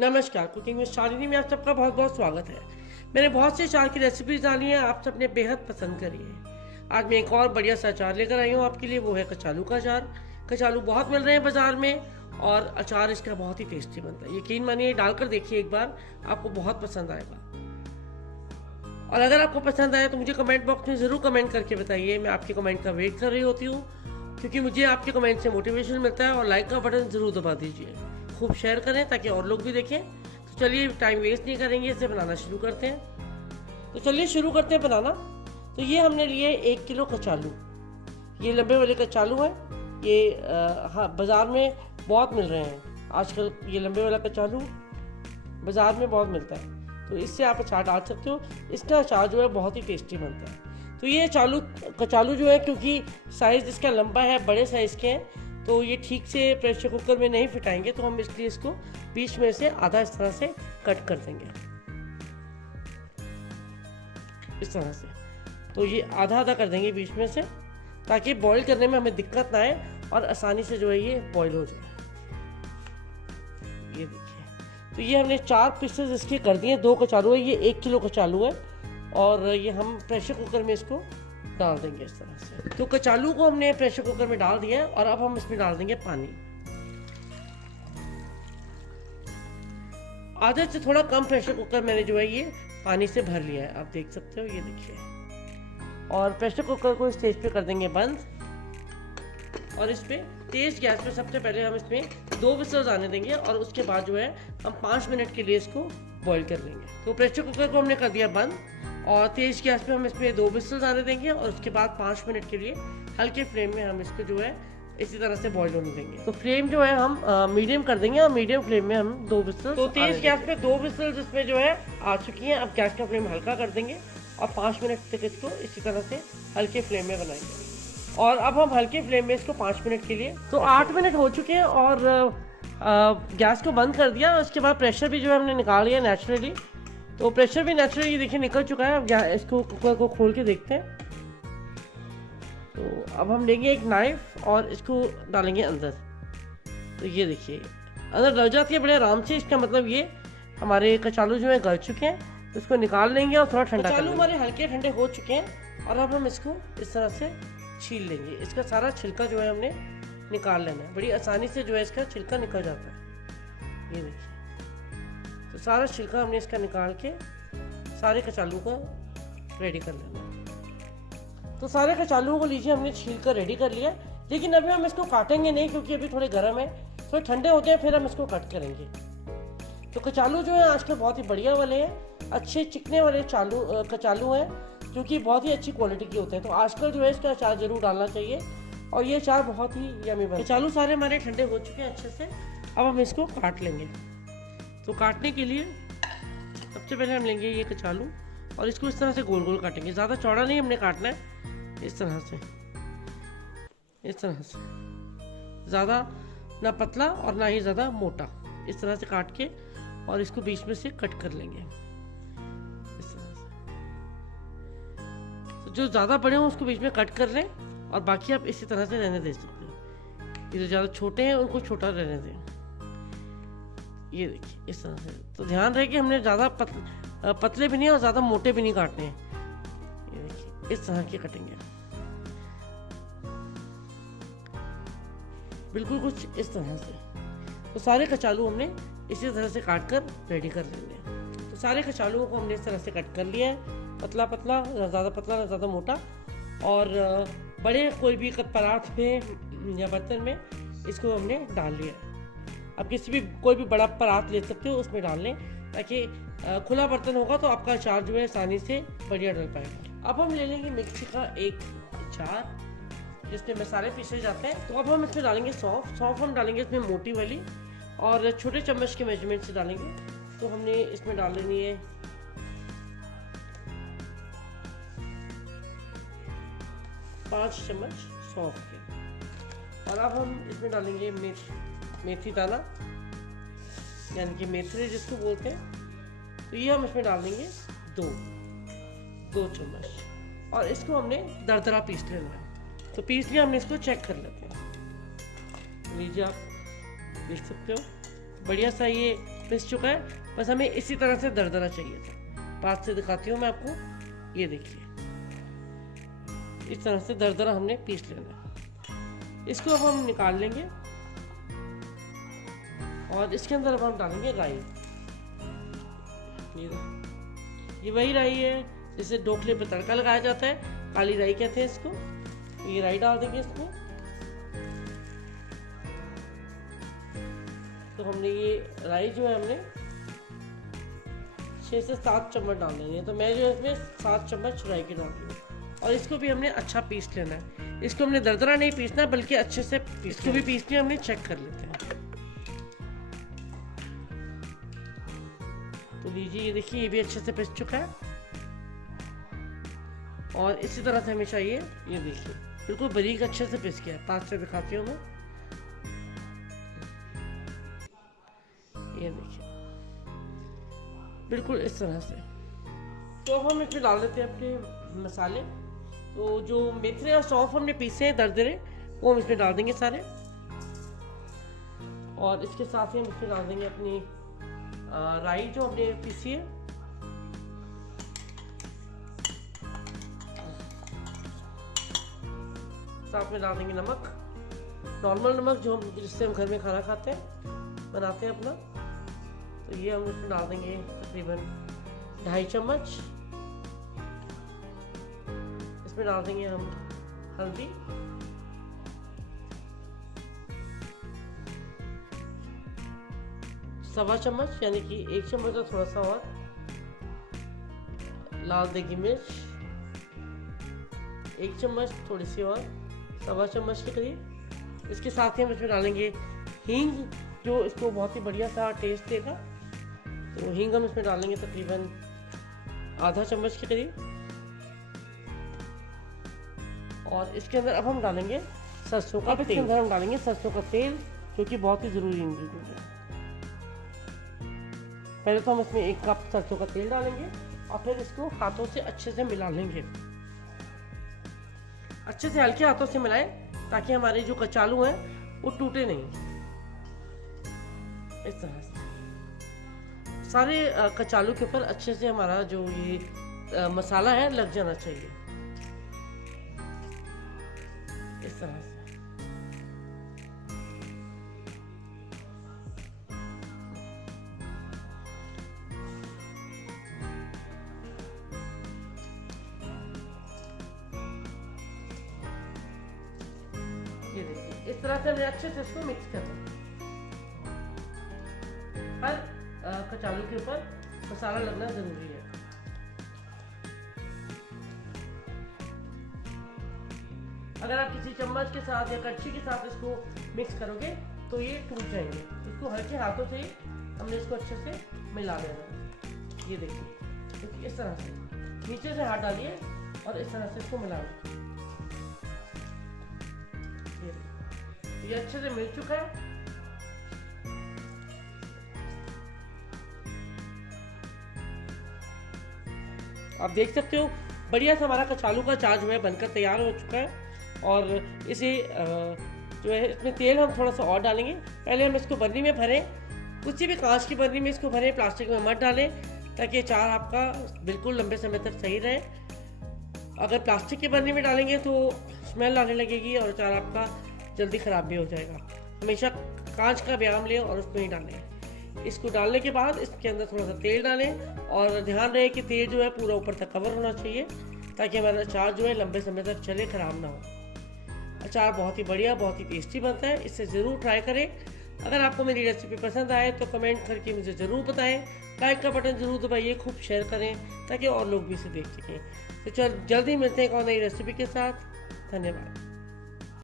नमस्कार, कुकिंग में शालिनी में आप सबका बहुत बहुत स्वागत है। मैंने बहुत से अचार की रेसिपीज डाली हैं, आप सबने बेहद पसंद करी है। आज मैं एक और बढ़िया सा अचार लेकर आई हूँ आपके लिए, वो है कचालू का अचार। कचालू बहुत मिल रहे हैं बाजार में और अचार इसका बहुत ही टेस्टी बनता है। यकीन मानिए, डालकर देखिए एक बार, आपको बहुत पसंद आएगा। और अगर आपको पसंद आए तो मुझे कमेंट बॉक्स में ज़रूर कमेंट करके बताइए। मैं आपके कमेंट का वेट कर रही होती हूँ, क्योंकि मुझे आपके कमेंट से मोटिवेशन मिलता है। और लाइक का बटन ज़रूर दबा दीजिए, खूब शेयर करें ताकि और लोग भी देखें। तो चलिए टाइम वेस्ट नहीं करेंगे, इसे बनाना शुरू करते हैं। तो चलिए शुरू करते हैं बनाना। तो ये हमने लिए 1 किलो कचालू। ये लंबे वाले कचालू है। ये हाँ, बाज़ार में बहुत मिल रहे हैं आजकल। ये लंबे वाला कचालू बाज़ार में बहुत मिलता है, तो इससे आप अचार डाल सकते हो। इसका अचार जो है बहुत ही टेस्टी बनता है। तो ये कचालू जो है, क्योंकि साइज़ इसका लंबा है, बड़े साइज़ के हैं, तो ये ठीक से प्रेशर कुकर में नहीं फिटाएंगे, तो हम इसलिए इसको बीच में से आधा इस तरह से कट कर देंगे, इस तरह से। तो ये आधा आधा कर देंगे बीच में से, ताकि बॉईल करने में हमें दिक्कत ना आए और आसानी से जो है ये बॉईल हो जाए। ये देखिए, तो ये हमने 4 पीसेस इसके कर दिए। 2 कचालू है, ये 1 किलो कचालू है, और ये हम प्रेशर कुकर में इसको डाल देंगे इस तरह से। तो कचालू को हमने प्रेशर कुकर में डाल दिया है, और अब हम इसमें डाल देंगे पानी। आधे से थोड़ा कम प्रेशर कुकर मैंने जो है ये पानी से भर लिया है, आप देख सकते हो। ये देखिए, और प्रेशर कुकर को इस स्टेज पे कर देंगे बंद, और इस पे तेज गैस पे सबसे पहले हम इसमें 2 विसल्स आने देंगे, और उसके बाद जो है हम 5 मिनट के लिए इसको बॉईल कर लेंगे। तो प्रेशर कुकर को हमने कर दिया बंद, और तेज गैस पे हम इसमें 2 विसल्स आने देंगे, और उसके बाद 5 मिनट के लिए हल्के फ्लेम में हम इसको जो है इसी तरह से बॉईल होने देंगे। तो फ्लेम जो है हम मीडियम कर देंगे, और मीडियम फ्लेम में हम 2 विसल्स। तो तेज गैस पे 2 विसल्स इसमें जो है आ चुकी हैं। अब गैस का फ्लेम हल्का कर देंगे, और 5 मिनट तक इसको इसी तरह से हल्के फ्लेम में बनाएंगे। और अब हम हल्के फ्लेम में इसको 5 मिनट के लिए, तो 8 मिनट हो चुके हैं, और गैस को बंद कर दिया। उसके बाद प्रेशर भी जो है हमने निकाल लिया नेचुरली। तो प्रेशर भी नेचुरली देखिए निकल चुका है। अब इसको कुकर को खोल के देखते हैं। तो अब हम लेंगे एक नाइफ, और इसको डालेंगे अंदर। तो ये देखिए अंदर डल जाती है बड़े आराम से। इसका मतलब ये हमारे कचालू जो है गल चुके हैं। तो इसको निकाल लेंगे और थोड़ा ठंडा कर लेंगे। कचालू हमारे हल्के ठंडे हो चुके हैं, और अब हम इसको इस तरह से छील लेंगे। इसका सारा छिलका जो है हमने निकाल लेना है। बड़ी आसानी से जो है इसका छिलका निकल जाता है। ये देखिए, तो सारा छिलका हमने इसका निकाल के सारे कचालू को रेडी कर लेना है। तो सारे कचालुओं को लीजिए हमने छील कर रेडी कर लिया। लेकिन अभी हम इसको काटेंगे नहीं, क्योंकि अभी थोड़े गर्म है। थोड़े ठंडे हो जाए फिर हम इसको कट करेंगे। तो कचालू जो है आजकल बहुत ही बढ़िया वाले हैं, अच्छे चिकने वाले कचालू हैं, क्योंकि बहुत ही अच्छी क्वालिटी के होते हैं। तो आजकल जो है इसका अचार जरूर डालना चाहिए, और ये अचार बहुत ही यमी बनता है। कचालू सारे हमारे ठंडे हो चुके हैं अच्छे से। अब हम इसको काट लेंगे। तो काटने के लिए सबसे पहले हम लेंगे ये कचालू, और इसको इस तरह से गोल गोल काटेंगे। ज़्यादा चौड़ा नहीं हमने काटना है, इस तरह से, इस तरह से। ज़्यादा ना पतला और ना ही ज़्यादा मोटा, इस तरह से काट के, और इसको बीच में से कट कर लेंगे इस तरह से। तो जो ज़्यादा बड़े हों उसको बीच में कट कर लें, और बाकी आप इसी तरह से रहने दे सकते हो। ये जो ज़्यादा छोटे हैं उनको छोटा रहने दें। ये देखिए इस तरह से। तो ध्यान रहे कि हमने ज़्यादा पतले भी नहीं और ज़्यादा मोटे भी नहीं काटने हैं। ये देखिए इस तरह के कटेंगे, बिल्कुल कुछ इस तरह से। तो सारे कचालू हमने इसी तरह से काट कर रेडी कर लेंगे। तो सारे कचालुओं को हमने इस तरह से कट कर लिया है, पतला पतला, ना ज़्यादा पतला ना ज़्यादा मोटा। और बड़े कोई भी परात में या बर्तन में इसको हमने डाल लिया है। अब किसी भी कोई भी बड़ा परात ले सकते हो, उसमें डाल लें, ताकि खुला बर्तन होगा तो आपका अचार जो है आसानी से बढ़िया डल पाएगा। अब हम ले लेंगे मिक्सी का एक जार, जिसमें मसाले पीसे जाते हैं। तो अब हम इसमें डालेंगे सौंफ हम डालेंगे इसमें मोटी वाली, और छोटे चम्मच के मेजरमेंट से डालेंगे। तो हमने इसमें डाल लेनी है 5 चम्मच सौंफ के। और अब हम इसमें डालेंगे मेथी दाना, यानी कि मेथरे जिसको बोलते हैं। तो ये हम इसमें डाल देंगे 2 चम्मच, और इसको हमने दरदरा पीस लेना है। तो पीस लिया हमने, इसको चेक कर लेते हैं। लीजिए आप देख सकते हो बढ़िया सा ये पिस चुका है, बस हमें इसी तरह से दरदरा चाहिए था। पास से दिखाती हूँ मैं आपको, ये देखिए इस तरह से दरदरा हमने पीस लेना है। इसको अब हम निकाल लेंगे और इसके अंदर अब हम डालेंगे राई। ये वही राई है जिसे ढोकले पे तड़का लगाया जाता है, काली राई कहते हैं इसको। ये राई डाल देंगे इसमें। तो हमने ये राई जो है हमने 6 से 7 चम्मच डाल देंगे। तो मैं जो इसमें 7 चम्मच राई की डाल दूँगी और इसको भी हमने अच्छा पीस लेना है। इसको हमने दरदरा नहीं पीसना बल्कि अच्छे से इसको भी पीस के हमने चेक कर लेते हैं। तो लीजिए ये देखिए ये भी अच्छे से पिस चुका है और इसी तरह से हमें चाहिए। ये देखिए बिल्कुल बारीक अच्छे से पिस गया है। पास से दिखाती हूँ मैं, ये देखिए बिल्कुल इस तरह से। तो हम इसमें डाल देते हैं अपने मसाले। तो जो मेथरे और सौंफ हमने पीसे हैं दरदरे, वो हम इसमें डाल देंगे सारे। और इसके साथ ही हम इसमें डाल देंगे अपनी राई जो हमने पीसी है। साथ में डाल देंगे नमक, नॉर्मल नमक जो हम जिससे हम घर में खाना खाते हैं, बनाते हैं अपना। तो ये हम इसमें डाल देंगे तकरीबन 2.5 चम्मच। इसमें डाल देंगे हम हल्दी, सवा चम्मच यानी कि 1 चम्मच का थोड़ा सा और। लाल देगी मिर्च 1 चम्मच, थोड़ी सी और, सवा चम्मच के करीब। इसके साथ ही हम इसमें डालेंगे हींग जो इसको बहुत ही बढ़िया सा टेस्ट देगा। तो हींग हम इसमें डालेंगे तकरीबन आधा चम्मच के करीब। और इसके अंदर अब हम डालेंगे सरसों का तेल। इसके अंदर हम डालेंगे सरसों का तेल जो कि बहुत ही ज़रूरी इंग्रेडिएंट है। पहले तो हम इसमें 1 कप सरसों का तेल डालेंगे और फिर इसको हाथों से अच्छे से मिला लेंगे। अच्छे से हल्के हाथों से मिलाएं ताकि हमारे जो कचालू हैं वो टूटे नहीं। इस तरह से सारे कचालू के ऊपर अच्छे से हमारा जो ये मसाला है लग जाना चाहिए। इस तरह से ये देखिए इस तरह से हमें अच्छे से इसको मिक्स करना है। हर कचालू के ऊपर मसाला लगना जरूरी है। अगर आप किसी चम्मच के साथ या कड़छी के साथ इसको मिक्स करोगे तो ये टूट जाएंगे। इसको हल्के हाथों से ही हमने इसको अच्छे से मिला देना है। ये देखिए क्योंकि इस तरह से नीचे से हाथ डालिए और इस तरह से इसको मिला लो। ये अच्छे से मिल चुका है। आप देख सकते हो बढ़िया से हमारा कचालू का चाट जो है बनकर तैयार हो चुका है। और इसे जो है इसमें तेल हम थोड़ा सा और डालेंगे। पहले हम इसको बर्नी में भरें, किसी भी कांच की बर्नी में इसको भरें, प्लास्टिक में मत डालें ताकि अचार आपका बिल्कुल लंबे समय तक सही रहे। अगर प्लास्टिक की बर्नी में डालेंगे तो स्मेल आने लगेगी और अचार आपका जल्दी ख़राब भी हो जाएगा। हमेशा कांच का बयाम लें और उसमें ही डालें। इसको डालने के बाद इसके अंदर थोड़ा सा तेल डालें और ध्यान रहे कि तेल जो है पूरा ऊपर तक कवर होना चाहिए ताकि हमारा अचार जो है लंबे समय तक चले, ख़राब ना हो। अचार बहुत ही बढ़िया, बहुत ही टेस्टी बनता है। इसे ज़रूर ट्राई करें। अगर आपको मेरी रेसिपी पसंद आए तो कमेंट करके मुझे ज़रूर बताएं। लाइक का बटन ज़रूर दबाइए, खूब शेयर करें ताकि और लोग भी इसे देख सकें। तो जल्दी मिलते हैं एक और नई रेसिपी के साथ। धन्यवाद।